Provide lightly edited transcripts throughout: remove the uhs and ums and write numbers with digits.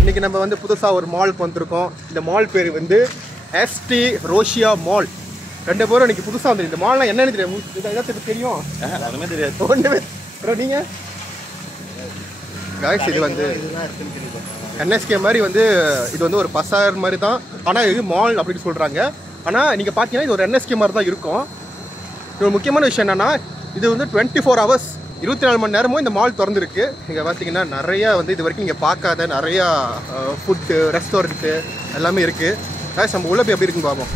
இன்னைக்கு நம்ம வந்து புதுசாக ஒரு மாலுக்கு வந்திருக்கோம். இந்த மால் பேர் வந்து எஸ்டி ரோஷியா மால். ரெண்டு பேரும் இன்னைக்கு புதுசாக வந்து இந்த மால்லாம் என்னன்னு தெரியும்? ஏதாச்சும் தெரியும்? ஒன்றுமே தெரியாது. ஒன்றுமே நீங்கள் காய்ஸ் இது வந்து என்எஸ்கே மாதிரி வந்து இது வந்து ஒரு பசார் மாதிரி தான். ஆனால் இது மால் அப்படின்னு சொல்கிறாங்க. ஆனால் நீங்கள் பார்த்தீங்கன்னா இது ஒரு என்எஸ்கே மாதிரி தான் இருக்கும். இது ஒரு முக்கியமான விஷயம் என்னென்னா இது வந்து 24 hours 24 மணி நேரமும் இந்த மால் திறந்துருக்கு. இங்கே பார்த்தீங்கன்னா நிறையா வந்து இது வரைக்கும் இங்கே பார்க்காத நிறையா ஃபுட்டு ரெஸ்டாரண்ட்டு எல்லாமே இருக்குது. காய்ஸ் நம்ம உள்ள போய் எப்படி இருக்குன்னு பார்ப்போம்.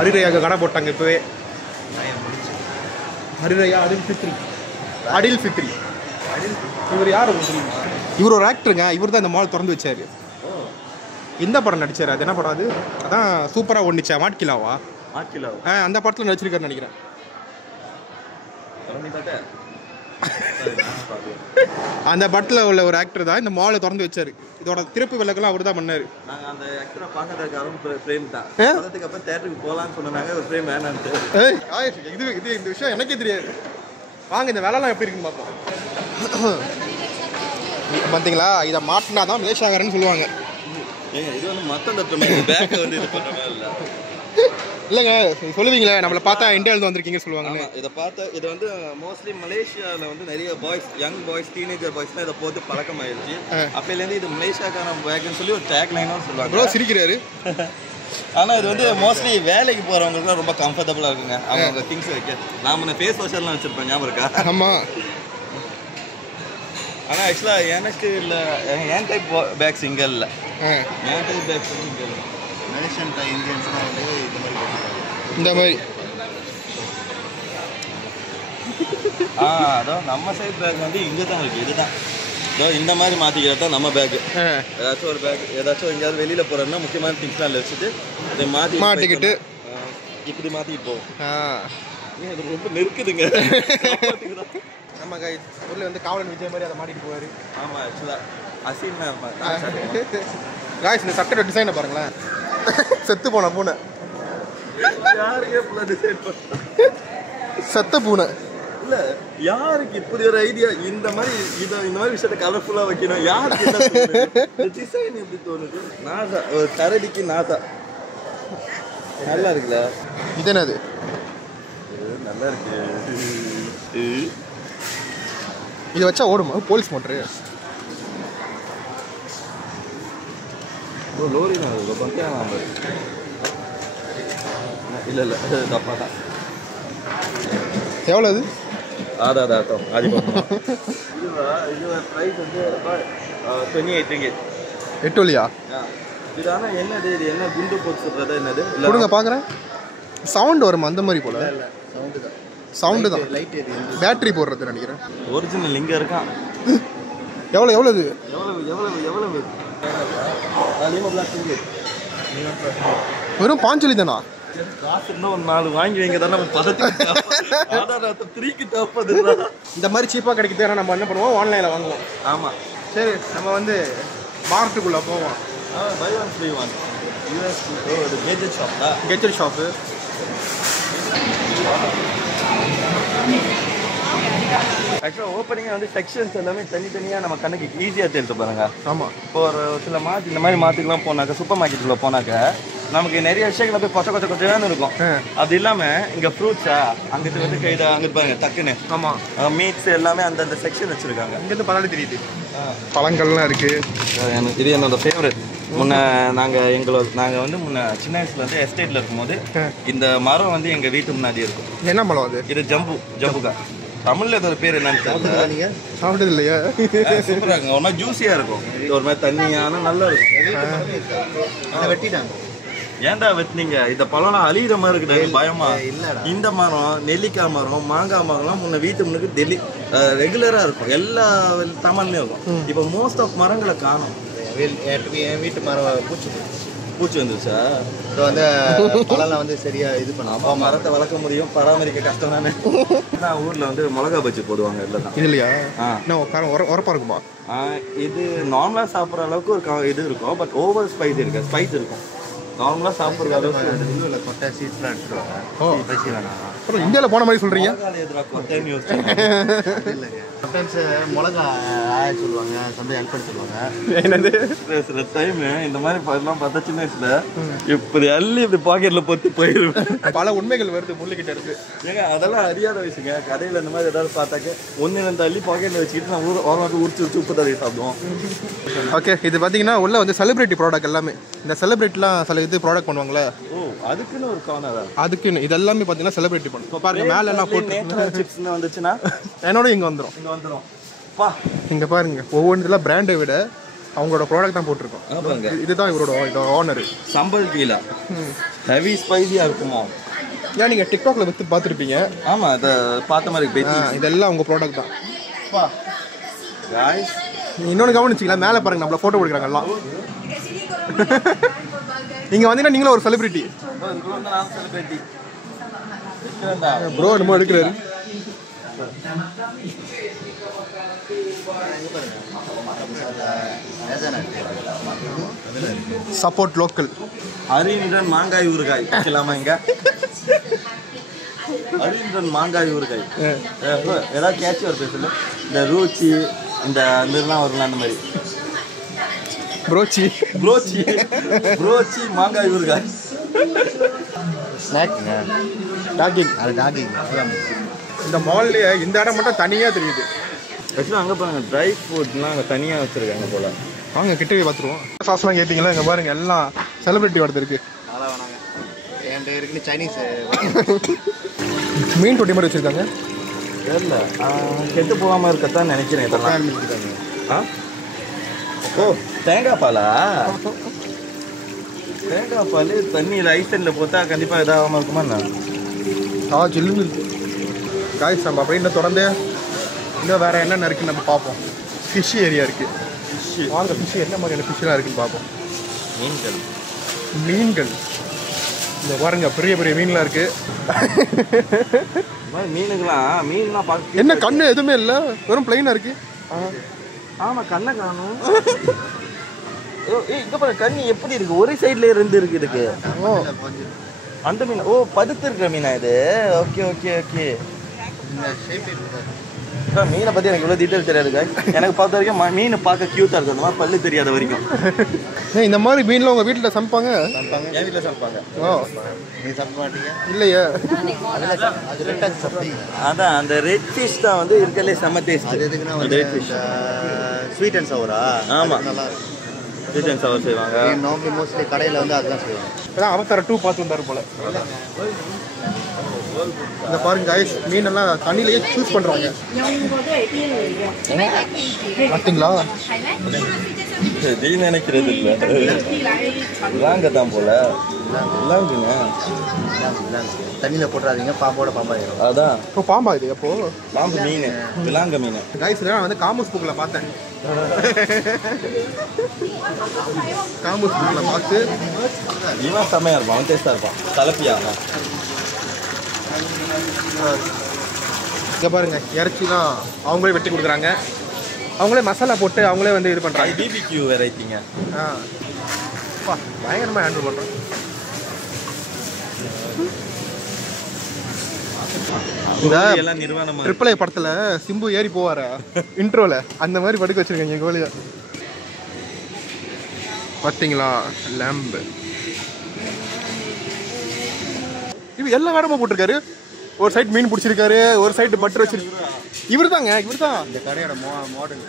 அரிரையாக கடை போட்டாங்க இப்போவே. அரிரையா அடில் ஃபித்ரி இவர் யார்? இவர் ஒரு ஆக்டருங்க. இவர் தான் இந்த மால் திறந்து வச்சாரு. இந்த படம் நடிச்சார். அது என்ன படம்? அது அதான் சூப்பராக ஒன்றுச்சா மாட்கிலாவா? அந்த படத்தில் நடிச்சிருக்காருன்னு நினைக்கிறேன். அந்த படத்தில் உள்ள ஒரு ஆக்டர் தான் இந்த மாலை திறந்து வச்சாரு. இதோட திறப்பு விளக்கெல்லாம் அவர் தான் பண்ணாரு. நாங்கள் அந்த ஆக்டரை பார்க்கறதுக்கு ஃப்ரேம் தான். அதுக்கு அப்புறம் தேட்டருக்கு போகலான்னு சொன்னாங்க. ஒரு ஃப்ரேம் வேணான்ட்டு. இது இந்த விஷயம் எனக்கே தெரியாது. வாங்க இந்த வேலைலாம் எப்படி இருக்குன்னு பார்ப்போம். பார்த்தீங்களா, இதை மாட்டினா தான் மலேசியாக்காரன்னு சொல்லுவாங்க. ஏங்க இது வந்து மொத்தம் தட்டுமே பேக்கை வந்து இது பண்ணுற மாதிரி இல்லை. இல்லைங்க சொல்லுவீங்களே நம்மளை பார்த்தா இந்தியாவிலேருந்து வந்திருக்கீங்க சொல்லுவாங்க. இதை பார்த்தா இது வந்து மோஸ்ட்லி மலேசியாவில் வந்து நிறைய பாய்ஸ், யங் பாய்ஸ், டீனேஜர் பாய்ஸ்லாம் இதை போட்டு பழக்கம் ஆயிடுச்சு. அப்போலேருந்து இது மலேசியாக்கான பேக்குன்னு சொல்லி ஒரு டேக் லைனாக சொல்லுவாங்க. ப்ரோ சிரிக்கிறாரு. ஆனால் இது வந்து மோஸ்ட்லி வேலைக்கு போகிறவங்களுக்குலாம் ரொம்ப கம்ஃபர்டபுளாக இருக்குங்க. அவங்க திங்ஸ் வைக்க நான் ஃபேஸ் வாஷர்லாம் வச்சுருப்பேன், ஞாபகம் இருக்கா? ஆமாம். ஆனால் ஆக்சுவலாக எனக்கு இல்லை, என் டைப் பேக்ஸ் இங்கே இல்லை. என் டைப் பேக்ஸ் வந்து இங்கே இல்லை. மலேசியன் இந்தியன்ஸ்லாம் வந்து இந்த மாதிரி அதோ நம்ம சைட் பேக் வந்து இங்கே தான் இருக்குது. இதுதான் இதோ இந்த மாதிரி மாற்றிக்கிறது தான் நம்ம பேக்கு. ஏதாச்சும் ஒரு பேக் ஏதாச்சும் எங்கேயாவது வெளியில் போகிறோம்னா முக்கியமான திங்ஸ்லாம் வச்சுட்டு இதை மாட்டிக்கிட்டு இப்படி மாற்றிட்டு போவோம். இது ரொம்ப நெருக்குதுங்க. நம்ம ஊரில் வந்து காவலன் விஜய் மாதிரி அதை மாட்டிட்டு போவார். ஆமாம், ஆக்சுவலாக அசீனா இருப்பாங்க. காய்ஸ் இந்த சட்டோட டிசைனை பாருங்களேன். செத்து போன பூனை. செத்த பூனை இல்லை, யாருக்கு இப்படி ஒரு ஐடியா? இந்த மாதிரி விஷயத்தை கலர்ஃபுல்லாக வைக்கணும். யாருக்கு டிசைன் எப்படி தோணுது? நாசா ஒரு கரடிக்கு நாசா நல்லா இருக்குல்ல? இது என்னது? நல்லா இருக்கு. இது வச்சா ஓடுமா? போலீஸ் மோட்டரு லோரி தான் இல்லை இல்லை தப்பா தான். எவ்வளோ அது? ஆதாம் அது இது ப்ரைஸ் வந்து 28 ரிங்கிட். 8 வழியா? இது ஆனால் என்னது? இது என்ன குண்டு போட்டு சொல்கிறது? என்னது கொடுங்க பார்க்குறேன். சவுண்டு வருமா அந்த மாதிரி போல? சவுண்டு தான். பேட்டரி போடுறது நினைக்கிறேன். ஒரிஜினல் இங்கே இருக்கான். எவ்வளோ இது? எவ்வளவு வெறும் 5 வழி தானா? காசு இன்னும் ஒரு 4 வாங்கி வைங்க தானே நம்ம பதத்துக்கு. இந்த மாதிரி சீப்பாக கிடைக்குது. நம்ம என்ன பண்ணுவோம், ஆன்லைனில் வாங்குவோம். ஆமாம். சரி நம்ம வந்து மார்க்கெட்டுக்குள்ளே போவோம். Buy one free one. US gadget shop தான். Gadget shop. ஆக்சுவலாக ஓப்பனிங்காக வந்து செக்ஷன்ஸ் எல்லாமே தனித்தனியாக நம்ம கண்ணுக்கு ஈஸியாக தெரிஞ்சு பாருங்க. ஆமாம். இப்போ ஒரு சில இந்த மாதிரி மார்க்கெட்லாம் போனாக்க, சூப்பர் மார்க்கெட்டுக்குள்ளே போனாக்க நமக்கு நிறைய விஷயங்கள் போய் கொச்ச இருக்கும். அது இல்லாமல் இங்கே ஃப்ரூட்ஸா அங்கிட்டு வந்து கைதா அங்கிட்டு பாருங்க டக்குன்னு. ஆமாம். மீட்ஸ் எல்லாமே அந்தந்த செக்ஷன் வச்சுருக்காங்க. இங்கேருந்து பழம் தெரியுது. பழங்கள்லாம் இருக்குது. இது என்னோட ஃபேவரட். நாங்கள் வந்து சின்ன வயசுல வந்து எஸ்டேட்டில் இருக்கும்போது இந்த மரம் வந்து எங்கள் வீட்டு முன்னாடி இருக்கும். என்ன பழம் அது? இது ஜம்புகா. தமிழில் இதோட பேர் என்னன்னு தெரியல. சாப்பிட்டது இல்லையா? சூப்பராக இருக்கும். ஒரு மாதிரி ஜூஸியாக இருக்கும். ஒரு மாதிரி தண்ணியான நல்லா இருக்கும். வெட்டிட்டாங்க. ஏன்டா வெட்டினீங்க? இந்த பழம் அழியிற மாதிரி இருக்குது பயமா? இந்த மரம், நெல்லிக்காய் மரம், மாங்காய் மரம்லாம் முன்ன வீட்டு முன்னுக்கு ரெகுலராக இருக்கும். எல்லா தமிழ்லையும் இருக்கும். இப்போ மோஸ்ட் ஆஃப் மரங்களை காணும். என் வீட்டு மரம் பூச்சி வந்துருச்சா? இப்போ வந்து பழம்லாம் வந்து சரியாக இது பண்ணலாம். அப்போ மரத்தை வளர்க்க முடியும், பராமரிக்க கஷ்டம் தானே. நான் ஊரில் வந்து மிளகா பஜ்ஜி போடுவாங்க. இல்லை தான் இது இல்லையா? உரப்பாக இருக்குமா? இது நார்மலாக சாப்பிட்ற அளவுக்கு ஒரு இது இருக்கும். பட் ஓவர் ஸ்பைஸ் இருக்கும். நார்மலா சாப்பிடுற அளவுக்கு இல்லை கொட்டை சீட்ஸ்லாம் எடுத்துருவாங்க. ஸ்பைசி வேணாம். அப்புறம் இந்தியாவில் போன மாதிரி சொல்கிறீங்க. கொட்டைன்னு யோசிச்சேன். இல்லைங்க. சம்டைம்ஸ் மிளகா ஆய சொல்லுவாங்க, சம்டைம் ஹெல்ப் பண்ண சொல்லுவாங்க. என்னது சில டைம் இந்த மாதிரி எல்லாம் பார்த்தா சின்ன வயசுல இப்படி அள்ளி இப்படி பாக்கெட்ல போட்டு போயிடும். பல உண்மைகள் வருது முள்ளுக்கிட்ட இருக்கு. ஏங்க அதெல்லாம் அறியாத வயசுங்க. கடையில் இந்த மாதிரி ஏதாவது பார்த்தாக்க 1-2 அள்ளி பாக்கெட்ல வச்சுக்கிட்டு நம்ம ஓரளவுக்கு உரிச்சு உப்பு தடவை சாப்பிடுவோம். ஓகே, இது பார்த்தீங்கன்னா உள்ள வந்து செலிபிரிட்டி ப்ராடக்ட் எல்லாமே. இந்த செலிபிரிட்டிலாம் சில இது ப்ராடக்ட் பண்ணுவாங்களே, ஓ அதுக்குன்னு ஒரு கார்னரா? அதுக்குன்னு இது எல்லாமே பார்த்தீங்கன்னா செலிபிரிட்டி பண்ணும். இப்போ பாருங்க மேலே எல்லாம் போட்டு சிப்ஸ்னு வந்துச்சுன்னா என்னோட இங்கே வந்துடும். இங்க வந்துடும். பா இங்கே பாருங்க ஒவ்வொன்றுல பிராண்டை விட அவங்களோட ப்ராடக்ட் தான் போட்டிருக்கோம். பாருங்க இதுதான் இவரோட ஓனர். சம்பல் டீலா ஹெவி ஸ்பைசியா இருக்குமோ? ஏன் நீங்கள் டிக்டாக்ல வித்து பார்த்துருப்பீங்க. ஆமா அதை பார்த்த மாதிரி பேசி. இதெல்லாம் உங்கள் ப்ராடக்ட் தான். பா गाइस இன்னொன்று கவனிச்சிங்களா, மேலே பாருங்க நம்மள ஃபோட்டோ கொடுக்குறாங்க எல்லாம். இங்கே வந்தீங்கன்னா நீங்களும் ஒரு செலிபிரிட்டி. நான் செலிபிரிட்டி ப்ரோ என்னமோ எடுக்கிறாரு. Support local. ஹரின்றன் மாங்காய் ஊறுகாய் வைக்கலாமா இங்க? ஹரின்றன் மாங்காய் ஊறுகாய் ஏதாவது கேட்சி ஒரு பேசல. இந்த ரூச்சி இந்த இதெல்லாம் வரலாம் அந்த மாதிரி. ப்ரோச்சி ப்ரோச்சி ப்ரோச்சி மாங்காய் ஊறுகாய். ஸ்நாக்குங்க. டாக்கிங். அது டாகிங். இந்த மால்லையே இந்த இடம் மட்டும் தனியாக தெரியுது. ஆக்சுவலாக அங்கே பாருங்க ட்ரை ஃப்ரூட்லாம் அங்கே தனியாக வச்சுருக்காங்க போல. வாங்க கிட்டவே பார்த்துருவோம். சாஸ்லாம் கேட்பீங்களா? இங்கே பாருங்க எல்லாம் செலிபிரிட்டி வரது இருக்கு. அதெல்லாம் வேணாங்க. என்கிட்ட இருக்குன்னு சைனீஸ் மீன் தொட்டி மாதிரி வச்சுருக்காங்க. இல்லை கெட்டு போகாமல் இருக்கத்தான் நினைக்கிறேன் இதெல்லாம். ஆ ஓ தேங்காய் பாலா? தேங்காய் பால் தண்ணியில் ஐஸ் தண்ணியில் போட்டா கண்டிப்பாக இதாகாமல் இருக்குமா என்ன? ஜில்லுன்னு இருக்கு. காய்ஸ் நம்ம அப்படியே இன்னும் தொடர்ந்து இன்னும் வேறு என்னென்ன இருக்குன்னு நம்ம பார்ப்போம். ஃபிஷ் ஏரியா இருக்குது. ஃபிஷ்ஷு வாங்க ஃபிஷ் என்ன மாதிரியான ஃபிஷ்ஷெலாம் இருக்குன்னு பார்ப்போம். மீன்கள் மீன்கள் இந்த பாருங்க பெரிய பெரிய மீன்லாம் இருக்குது. மீன்லாம் பார்க்க என்ன கண்ணு எதுவுமே இல்லை, வெறும் பிளைனாக இருக்குது. ஆமாம் கண்ணை காணும். இங்கே பாருங்க கண்ணி எப்படி இருக்கு, ஒரே சைட்ல இருந்து இருக்கு இதுக்கு. ஓ அந்த மீன். ஓ பதுத்து இருக்கிற மீனா இது? Okay okay okay. மீனை பற்றி எனக்கு இவ்வளோ டீட்டெயில் தெரியாது. எனக்கு பார்த்த வரைக்கும் மீன் பார்க்க க்யூட்டாக இருக்கும். அந்த மாதிரி பல்லு தெரியாத வரைக்கும். இந்த மாதிரி மீன்லாம் உங்கள் வீட்டில் சமைப்பாங்க? என் வீட்டில் சமைப்பாங்க. ஓ நீங்கள் சாப்பிட மாட்டீங்க? இல்லையா? அது ரெட்டாக சாப்பிட்டீங்க. அதான் அந்த ரெட் ஃபிஷ் தான் வந்து இருக்கிறதுலே செம்ம டேஸ்ட். அது எதுக்குன்னா வந்து ஸ்வீட் அண்ட் சவரா? ஆமாம் நல்லா ஸ்வீட் அண்ட் சவர் செய்வாங்க. நார்மலி மோஸ்ட்லி கடையில் வந்து அதுதான் செய்வாங்க. அதான் அவதார் 2 பார்த்து வந்தார் போல. இந்த பாருங்க guys, மீனெல்லாம் தண்ணியிலேயே சூஸ் பண்ணுறாங்க. பார்த்தீங்களா? நீ நினைக்கிறது இல்லை இல்லாங்க தான் போல. இல்லாங்குங்க தண்ணியில் போட்டுறாதீங்க, பாம்போட பாம்பாயிரும். அதான் இப்போ பாம்பா இது? அப்போ பாம்பு மீன் விலாங்க மீன். guys நான் வந்து காமர்ஸ் புக்கில் பார்த்தேன். காமர்ஸ் புக்கில் பார்த்து இவன் செம்மையாக இருப்பான், அவன் டேஸ்ட்டாக இருப்பான். தலப்பியா இங்கே பாருங்க இறைச்சிலாம் அவங்களே வெட்டி கொடுக்குறாங்க. அவங்களே மசாலா போட்டு அவங்களே வந்து இது பண்ணுறாங்க. பிபிக்யூ வெரைட்டிங்க. பயங்கரமாக ஹேண்டில் பண்ணுறோம். இந்த எல்லாம் நிர்வாணமா ட்ரிபிள் ஏ படத்தில் சிம்பு ஏறி போவாரா இன்ட்ரோவில், அந்த மாதிரி படுக்க வச்சுருக்காங்க எங்கள் கோழியை. பார்த்தீங்களா லேம்பு. இது எல்லா இடமும் போட்டிருக்காரு. ஒரு சைடு மீன் பிடிச்சிருக்காரு, ஒரு சைடு பட்டர் வச்சிருக்காரு. இவர் தாங்க, இவர் தான் இந்த கடையோட மாடல்.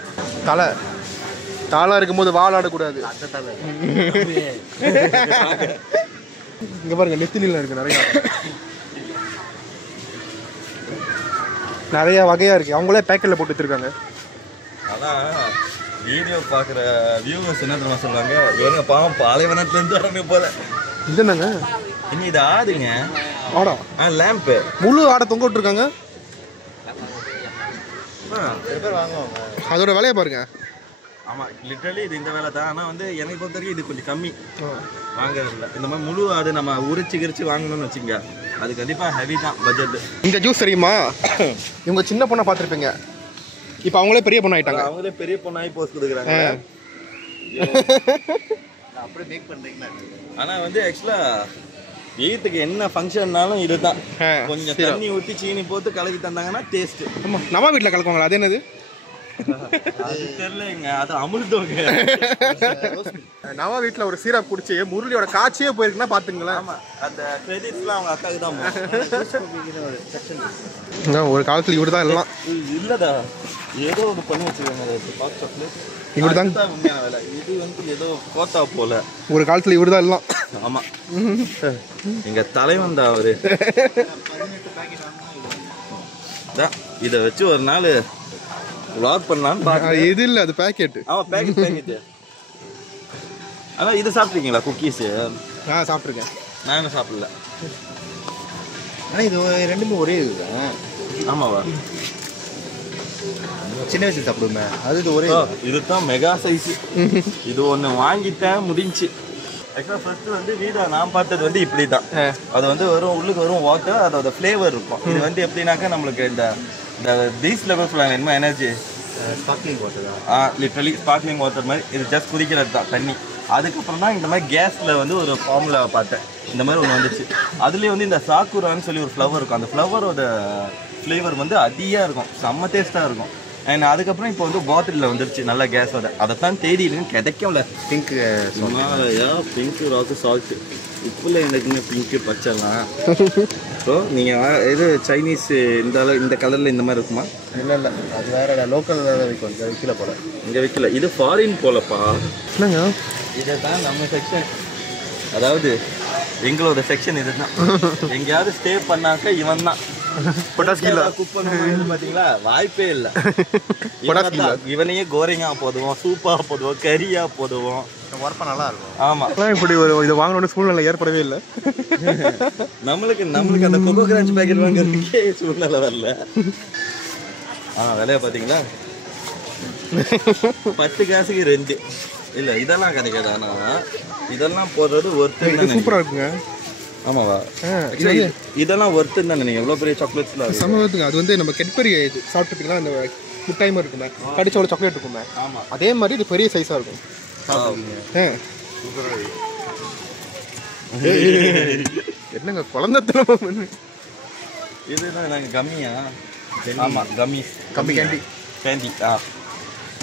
தலை தாளாக இருக்கும்போது வாழாடக்கூடாது. அந்த தலை இங்கே பாருங்க நெத்தினியில் இருக்குது நிறையா வகையாக இருக்குது. அவங்களே பேக்கெட்டில் போட்டு வச்சுருக்காங்க. அதான் வீடியோ பார்க்குற வியூவர்ஸ் என்ன தெரியுமா சொல்லுவாங்க, இவங்க பாவம் பாலைவனத்துலேருந்து வரமே போல. இல்லைன்னாங்க இன்னும் இது ஆடுங்க. ஆடா லேம்பு முழு ஆடை தொங்க விட்டுருக்காங்க. பேர் வாங்குவாங்க. அதோட விலையை பாருங்க. ஆமாம் லிட்டரலி இது இந்த வேலை தான். ஆனால் வந்து எனக்கு பொறுத்த வரைக்கும் இது கொஞ்சம் கம்மி வாங்குறது இல்லை. இந்த மாதிரி முழு ஆடு நம்ம உரிச்சு கிரிச்சு வாங்கணும்னு வச்சுங்க, அது கண்டிப்பாக ஹெவி தான் பட்ஜெட். இந்த ஜூஸ் தெரியுமா? இவங்க சின்ன பொண்ணை பார்த்துருப்பீங்க, இப்போ அவங்களே பெரிய பொண்ணு ஆயிட்டாங்க. அவங்களே பெரிய பொண்ணாகி போஸ்ட் கொடுக்குறாங்க. அப்படியே மேக் பண்றீங்களா? ஆனால் வந்து ஆக்சுவலாக வீட்டுக்கு என்ன ஃபங்க்ஷன்னாலும் இதுதான். கொஞ்சம் தண்ணி ஊற்றி சீனி போட்டு கலக்கி தந்தாங்கன்னா டேஸ்ட். ஆமாம், நம்ம வீட்டில் கலக்குவாங்களா? அது என்னது? அது தெரியலங்க, அது அமிர்தங்க. நவா வீட்டில் ஒரு சீரப் குடிச்சு முரளியோட காட்சியே போயிருக்குன்னா பார்த்துங்களேன். ஆமாம், அந்த கிரெடிட்ஸ்லாம் அவங்க அக்காவுக்கு தான். ஒரு காலத்தில் இவர் தான் எல்லாம். இல்லைடா, ஏதோ ஒன்று பண்ணி வச்சுருக்காங்க பாக் சாக்லேட். இவர் தான் உண்மையான வேலை. இது வந்து ஏதோ கோத்தா போல. ஒரு காலத்தில் இவர் தான் எல்லாம். ஆமாம், எங்க தலைவன் தான் அவரு. இதை வச்சு ஒரு நாள் vlog பண்ணலான்னு பாக்கிறேன். இது இல்லை, அது பேக்கெட். ஆமாம், பேக்கெட். ஆனால் இது சாப்பிட்ருக்கீங்களா குக்கீஸு? சாப்பிட்ருக்கேன். நான் என்ன சாப்பிடல. ஆனால் இது ரெண்டுமே ஒரே இதுதான். ஆமாவா? சின்ன வயசுல சாப்பிடுவோமே, அது இது ஒரே இதுதான் மெகா சைஸு. இது ஒன்று வாங்கிட்டேன், முடிஞ்சு. ஆக்சுவலாக ஃபர்ஸ்ட் வந்து வீடா நான் பார்த்தது வந்து இப்படி தான். அது வந்து உள்ளுக்கு வரும் வாட்டர், அதோட ஃப்ளேவர் இருக்கும். இது வந்து எப்படின்னாக்கா நம்மளுக்கு இந்த பீச் லெவல் சொல்லுவாங்க, என்ன எனர்ஜி ஸ்பார்க்லிங் வாட்டர் தான். லிட்டரலி ஸ்பார்க்லிங் வாட்டர் மாதிரி. இது ஜஸ்ட் குடிக்கிறது தான் தண்ணி. அதுக்கப்புறம் தான் இந்த மாதிரி கேஸில் வந்து ஒரு ஃபார்முலா பார்த்தேன். இந்த மாதிரி ஒன்று வந்துச்சு. அதுலேயே வந்து இந்த சாக்குரான்னு சொல்லி ஒரு ஃப்ளவர் இருக்கும். அந்த ஃப்ளவரோட ஃப்ளேவர் வந்து அதிகமாக இருக்கும், செம்ம டேஸ்ட்டாக இருக்கும். அண்ட் அதுக்கப்புறம் இப்போ வந்து பாட்டிலில் வந்துருச்சு நல்ல கேஸோட. அதைத்தான் தேடி இருக்குன்னு கிடைக்கும்ல. பிங்க்கு பிங்க்கு ராக்கு சால்ட்டு உப்புல எனக்குன்னு பிங்க்கு பச்சைலாம். ஸோ நீங்கள் இது சைனீஸ் இந்த கலரில் இந்த மாதிரி இருக்குமா? இல்லை இல்லை, அது வேற லோக்கல் விற்கும், இங்கே விற்கல போல. இங்கே விற்கல, இது ஃபாரின் போலப்பா. இல்லைங்க, இதை தான் நம்ம செக்ஷன், அதாவது எங்களோட செக்ஷன் இதுதான். எங்கேயாவது ஸ்டே பண்ணாக்க இவன் தான் பாத்தீங்களா? வாய்ப்பே இல்லை. இவனையே கோரிங்கா போடுவோம், சூப்பா போடுவோம், கறியா போடுவோம். உரப்பா நல்லா இருக்கும். ஆமா, இப்படி ஒரு இதை வாங்கணும்னு சூழ்நிலை ஏற்படவே இல்லை. நம்மளுக்கு அந்த கொக்கோ கிரான்ச் பேக்கெட் வாங்குறதுக்கே சூழ்நிலை வரல. விலைய பாத்தீங்களா? 10 காசுக்கு 2. இல்ல இதெல்லாம் கிடைக்காது. ஆனா இதெல்லாம் போடுறது ஒருத்தர் சூப்பரா இருக்குங்க. ஆமாவா? இதெல்லாம் ஒருத்தர் தான் நினைக்கிறேன். எவ்வளோ பெரிய சாக்லேட்ஸ்லாம் சமூகத்துக்கு அது வந்து நம்ம கெட்பரி சாப்பிட்டுருக்கீங்களா? அந்த முட்டாய் மாதிரி இருக்குமே, கடிச்சோட சாக்லேட் இருக்குமே. ஆமாம், அதே மாதிரி இது பெரிய சைஸாக இருக்கும். என்னங்க குழந்தைத்தனம் இதுதான் நாங்கள் கம்மியா? ஆமாம், கம்மி கேண்டி.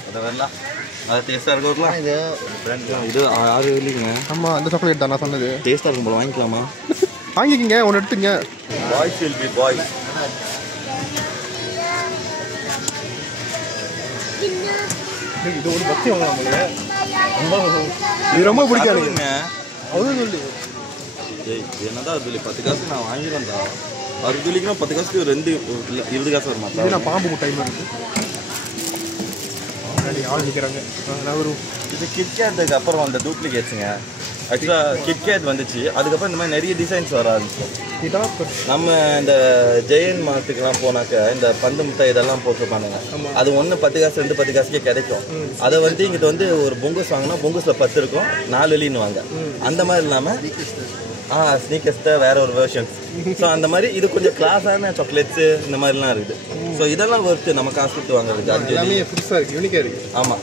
அதை வரலாம், அது டேஸ்ட்டாக இருக்கும். இது 6 இல்லைங்க. ஆமாம், அந்த சாக்லேட் தான் நான் சொன்னது. டேஸ்ட்டாக இருக்கும் போல, வாங்கிக்கலாமா? வாங்கிக்கிங்க, ஒன்று எடுத்துங்க. Boys will be boys. இது ஒரு பக்தி வாங்கலாம். இது ரொம்ப பிடிக்காதுங்க. என்னதான் அது 10 காசு நான் வாங்கிடுவேன்டா. 10 துளிக்குனா 10 காசுக்கு 2 20 காசு வருமா? நான் பாம்பு முட்டாய் மாதிரி இருக்கு. ஆள் நிற்கிறாங்க. இது கிட்கேட்டுக்கு அப்புறம் அந்த டூப்ளிகேட்ஸுங்க. ஆக்சுவலாக கிட்கேட் வந்துச்சு, அதுக்கப்புறம் இந்த மாதிரி நிறைய டிசைன்ஸ் வர ஆரம்பிச்சோம். நம்ம இந்த ஜெயன் மார்ட்டுக்கெல்லாம் போனாக்க இந்த பந்து முட்டை இதெல்லாம் போட்டிருப்பானுங்க. அது ஒன்று 10 காசு 2 10 காசுக்கே கிடைக்கும். அதை வந்து இங்கிட்ட வந்து ஒரு பொங்கஸ் வாங்கினா பொங்கஸில் 10 இருக்கும், 4 வெளின்னு வாங்க. அந்த மாதிரி இல்லாமல் ஸ்னீக்கர்ஸ் வேற ஒரு வெர்ஷன்ஸ். ஸோ அந்த மாதிரி இது கொஞ்சம் கிளாஸான சாக்லேட்ஸு இந்த மாதிரிலாம் இருக்குது. ஸோ இதெல்லாம் ஒர்த்து நம்ம காசு கொடுத்து வாங்குறதுக்கு. புதுசாக இருக்குது, யூனிக்காக இருக்குது. ஆமாம்,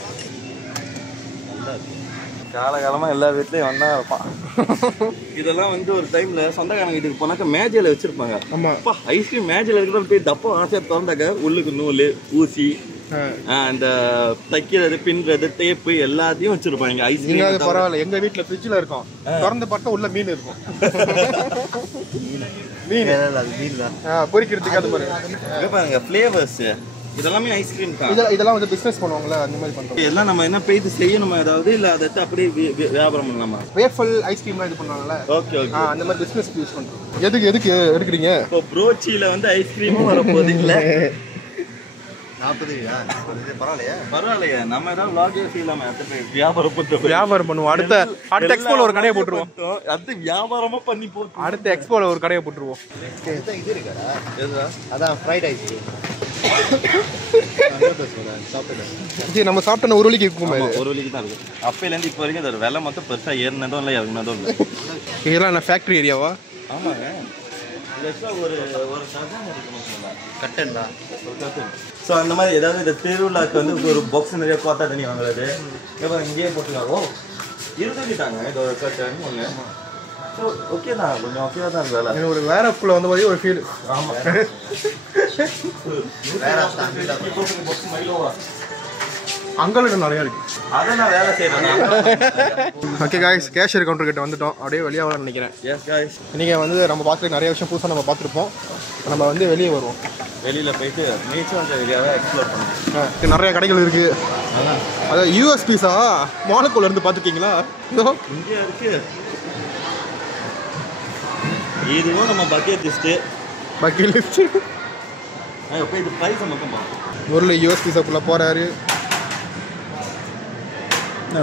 காலகாலமாக எல்லா வீட்லேயும் ஒன்றா இருப்பான். இதெல்லாம் வந்து ஒரு டைமில் சொந்தக்காரங்க வீட்டுக்கு போனாக்கா மேஜையில் வச்சுருப்பாங்க. அப்பா ஐஸ்கிரீம் மேஜையில் இருக்கிற போய் தப்பா ஆசையாக திறந்தாக்க உள்ளுக்கு நூல், ஊசி, அந்த தைக்கிறது, பின்றது, டேப்பு எல்லாத்தையும் வச்சுருப்பாங்க. ஐஸ்கிரீம் பரவாயில்ல, எங்கள் வீட்டில் ஃப்ரிட்ஜில் இருக்கும், திறந்து பார்த்தா உள்ள மீன் இருக்கும். மீன் தான் பொரிக்கிறதுக்கு. அது மாதிரி பாருங்க ஃப்ளேவர்ஸ் இதெல்லாமே ஐஸ்கிரீம் தான். இதெல்லாம் வந்து பிஸ்னஸ் பண்ணுவாங்களா? அந்த மாதிரி பண்ணுறோம். எல்லாம் நம்ம என்ன போய் செய்யணுமா ஏதாவது, இல்லை அதை அப்படியே வியாபாரம் பண்ணலாமா? வேஃபல் ஐஸ்கிரீம்லாம் இது பண்ணுவாங்கல்ல. ஓகே ஓகே, அந்த மாதிரி பிஸ்னஸ் யூஸ் பண்ணுறோம். எதுக்கு எடுக்கிறீங்க? இப்போ ப்ரோச்சியில் வந்து ஐஸ்கிரீமும் வரப்போகுது இல்லை? 40 பரவாயில்லையா? நம்ம ஏதாவது vlog செய்யலாமா? வியாபாரம் பண்ணுவோம். அடுத்த எக்ஸ்போல ஒரு கடையை போட்டுருவோம். அடுத்து வியாபாரமா பண்ணி போட்டு அடுத்த எக்ஸ்போல ஒரு கடையை போட்டுருவோம். இது இருக்கா? அதான் ஃப்ரைட் ஐஸ்கிரீம். நம்ம சாப்பிட்ட ஒரு வலிக்கு இருக்குமே. ஒரு வலிக்கு தான் இருக்கும். அப்பையிலேருந்து இப்போ வரைக்கும் அது விலை மொத்தம் பெருசாக ஏறினதும் இல்லை இறங்கினதும் இல்லை. இதெல்லாம் என்ன ஃபேக்ட்ரி ஏரியாவா? ஆமாங்க, ஒரு கட்டன் தான். ஸோ அந்த மாதிரி ஏதாவது இந்த திருவிழாக்கு வந்து ஒரு பாக்ஸ் நிறைய கோத்தா தண்ணி வாங்குறது இங்கேயே போட்டுருக்காங்க. இருந்துட்டாங்க இது ஒரு கட்டன் ஒன்று. ஸோ ஓகே தான், கொஞ்சம் ஓகேவா தான் இருக்கு வேலை. ஒரு வேற ஆப்குள்ள வந்து போய் ஒரு ஃபீல். ஆமாம். அங்கே நிறையா இருக்கு. அதை நான் வேலை செய்கிறேன். ஓகே காய்ஸ், கேஷியர் கவுண்டர் கிட்ட வந்துட்டோம். அப்படியே வெளியே வரலாம்னு நினைக்கிறேன். எஸ் காய்ஸ், இன்றைக்கி வந்து நம்ம பார்த்துட்டு நிறைய விஷயம் புதுசாக நம்ம பார்த்துருப்போம். நம்ம வந்து வெளியே வருவோம். வெளியில் போயிட்டு நேச்சர் ஏரியாவை எக்ஸ்ப்ளோர் பண்ணுவோம். நிறைய கடைகள் இருக்குது. அதாவது யூஎஸ் பீஸா மாலுக்குள்ள இருந்து பார்த்துருக்கீங்களா? இதோ இங்கே இருக்கு. இதுவும் நம்ம பக்கெட் லிஸ்ட்டு. Bucket list. போய் இது ப்ரைஸை மட்டும் பார்ப்போம். ஒரு யூஎஸ் பீஸாக்குள்ளே போகிறாரு.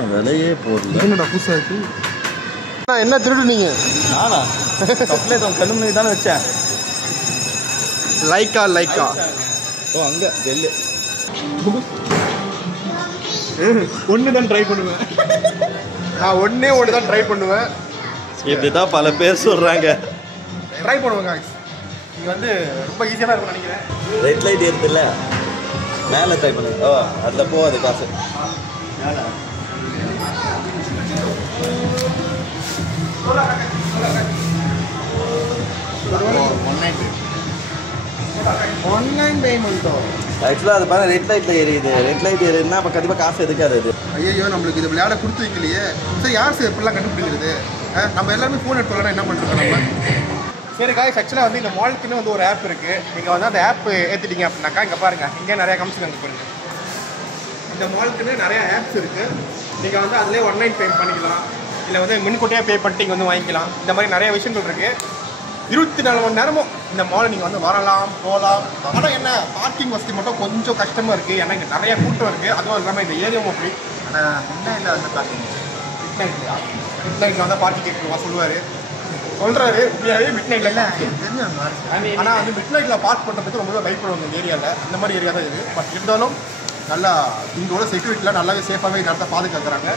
விலையே போடல. என்னடா புதுசாக இருக்கு? என்ன திருடுனீங்க? நானா கப்லேட் அவன் கண்ணு முன்னாடி தானே வச்சேன். Lyca Lyca. ஓ அங்கே வெள்ளு ஒன்று தான் ட்ரை பண்ணுவேன். நான் ஒன்று தான் ட்ரை பண்ணுவேன். இப்படிதான் பல பேர் சொல்கிறாங்க. ட்ரை பண்ணுவேங்க. இங்கே வந்து ரொம்ப ஈஸியாக இருக்கும்னு நினைக்கிறேன். ரெட் லைட் இருக்குல்ல, மேலே ட்ரை பண்ணுங்க. ஓ அதில் போகாது காசு. ஆன்லைன் பேமெண்ட்டோ? ஆக்சுவலாக அது பாருங்க ரெட் லைட்டில் எரியுது. ரெட் லைட் எரியுதுன்னா அப்போ கண்டிப்பாக காசு எதுக்காது அது. ஐயோ நம்மளுக்கு இது விளையாட கொடுத்து வைக்கலையே. சரி யார் சார் எப்படிலாம் கண்டுபிடிக்கிறது? நம்ம எல்லாருமே ஃபோன் எடுத்து வரலாம், என்ன பண்ணுறோம் நம்ம? சரி காய்ஸ், ஆக்சுவலாக வந்து இந்த மாலுக்குன்னு வந்து ஒரு ஆப் இருக்குது. நீங்கள் வந்து அந்த ஆப் ஏற்றிட்டீங்க அப்படின்னாக்கா இங்கே பாருங்கள், இங்கே நிறையா கமிஷன் பாருங்க. இந்த மாலுக்குன்னு நிறையா ஆப்ஸ் இருக்குது. நீங்கள் வந்து அதிலே ஆன்லைன் பே பண்ணிக்கலாம், இல்லை வந்து முன்கூட்டியே பே பண்ணிட்டு இங்கே வந்து வாங்கிக்கலாம். இந்த மாதிரி நிறைய விஷயங்கள் இருக்குது. 24 மணி நேரமும் இந்த மாலை நீங்கள் வந்து வரலாம் போகலாம். ஆனால் என்ன பார்க்கிங் வசதி மட்டும் கொஞ்சம் கஷ்டமாக இருக்குது. ஏன்னா இங்கே நிறைய கூட்டம் இருக்குது. அதுவும் இல்லாமல் இந்த ஏரியாவும் அப்படி. ஆனால் முன்னாடியில் வந்து பார்க்கிங் மிட் நைட்டில் வந்து பார்க்கிங் கேட்குவா சொல்லுவார், சொல்கிறாரு. உண்மையாகவே மிட் நைட்டில் ஆனால் வந்து மிட் நைட்டில் பார்க் பண்ணுறதுக்கு ரொம்ப பயப்படுவாங்க இந்த ஏரியாவில். அந்த மாதிரி ஏரியா தான் இது. பட் இருந்தாலும் நல்லா இங்கோட செக்யூரிட்டியில் நல்லாவே சேஃபாகவே நடத்த பாதுகாக்கிறாங்க.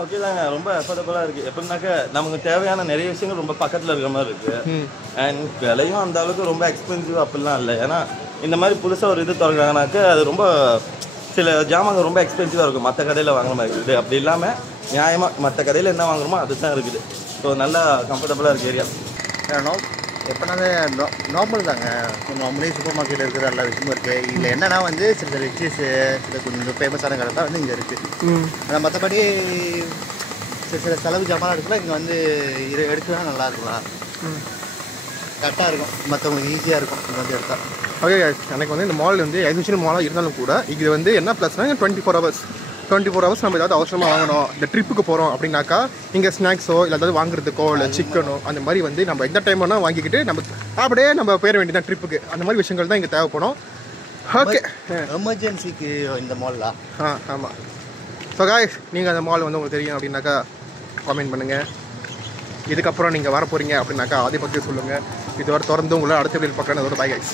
ஓகே தாங்க. ரொம்ப அஃபோர்டபுளாக இருக்குது. எப்படின்னாக்கா நமக்கு தேவையான நிறைய விஷயங்கள் ரொம்ப பக்கத்தில் இருக்கிற மாதிரி இருக்குது. அண்ட் விலையும் அந்த அளவுக்கு ரொம்ப எக்ஸ்பென்சிவ் அப்படிலாம் இல்லை. ஏன்னா இந்த மாதிரி புதுசாக ஒரு இது திறக்கிறாங்கனாக்கா அது ரொம்ப சில ஜாமாங்க ரொம்ப எக்ஸ்பென்சிவாக இருக்கும். மற்ற கடையில் வாங்குற மாதிரி இருக்குது. அப்படி இல்லாமல் நியாயமாக மற்ற கடையில் என்ன வாங்குறோமோ அதுதான் இருக்குது. ஸோ நல்லா கம்ஃபர்டபுளாக இருக்குது ஏரியா. எப்போனாவே நார்மல் தாங்க. நார்மலி சூப்பர் மார்க்கெட்டில் இருக்கிற எல்லா விஷயமும் இருக்குது. இதில் என்னென்னா வந்து சில ரிச்சஸு சில கொஞ்சம் ஃபேமஸான கடை தான் வந்து இங்கே இருக்குது. ஆனால் மற்றபடி சில செலவு ஜாமான் எடுக்கலாம். இங்கே வந்து எடுக்கலாம், நல்லா இருக்கலாம், கரெக்டாக இருக்கும், மற்றவங்களுக்கு ஈஸியாக இருக்கும் இங்கே வந்து எடுத்தால். ஓகே, எனக்கு வந்து இந்த மால் வந்து எக்ஸிபிஷன் மாலாக இருந்தாலும் கூட இது வந்து என்ன ப்ளஸ்னா 24 ஹவர்ஸ் நம்ம ஏதாவது அவசரமாக வாங்கணும், இந்த ட்ரிப்புக்கு போகிறோம் அப்படின்னாக்கா இங்கே ஸ்நாக்ஸோ இல்லை ஏதாவது வாங்குறதுக்கோ இல்லை சிக்கனோ அந்த மாதிரி வந்து நம்ம எந்த டைம் வேணால் வாங்கிக்கிட்டு நம்ம அப்படியே நம்ம போயிட வேண்டியதான் ட்ரிப்புக்கு. அந்த மாதிரி விஷயங்கள் தான் இங்கே தேவைப்படும். ஓகே, எமர்ஜென்சிக்கு இந்த மால்லாம். ஆமாம். ஸோ காய்ஸ், நீங்கள் அந்த மால் வந்து உங்களுக்கு தெரியும் அப்படின்னாக்கா கமெண்ட் பண்ணுங்கள். இதுக்கப்புறம் நீங்கள் வர போகிறீங்க அப்படின்னாக்கா அதை பற்றி சொல்லுங்கள். இதோட தொடர்ந்து உங்களை அடுத்த வீடியோவில் பார்க்குறேன். அதோட பை காய்ஸ்.